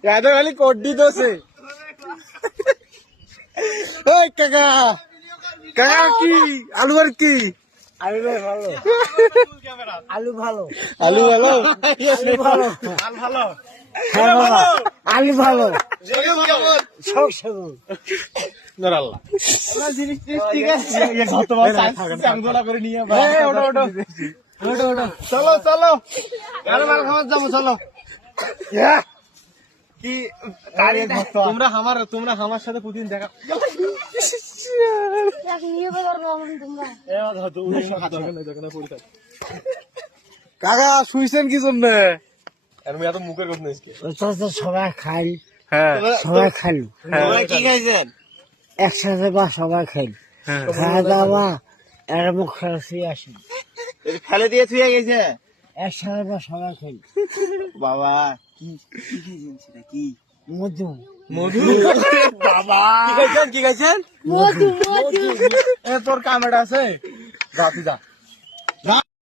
यादव खाली कोड्डी दो से काका काका की आलू और की আলু ভালো আলু ভালো आलू वालो আলু ভালো ভালো হ্যাঁ বাবা, আলু ভালো সব সবুজ নরাল্লাহ জিনিস ঠিক আছে ये গতবার চাংদোলা করে নিয়ে ওটো ওটো ওটো ওটো চলো চলো আরে মাল খাওয়া যাবো চলো কি তোমরা আমার সাথে প্রতিদিন দেখা কাকা শুইছেন কি জন্য এত মুখের কথা নেই সবাই খাই হ্যাঁ সবাই খাইল কি খাইছেন একসাথে বা সবাই খাইল খাওয়া দাওয়া এর মুখ শুয়ে আসি ফেলে দিয়ে থুয়ে গেছে একসাথে বা সবাই খাইল বাবা কি খাইছেন সেটা কি মধু মধু বাবা কি খাইছেন মধু মধু তোর কামেটা আছে যা তুই যা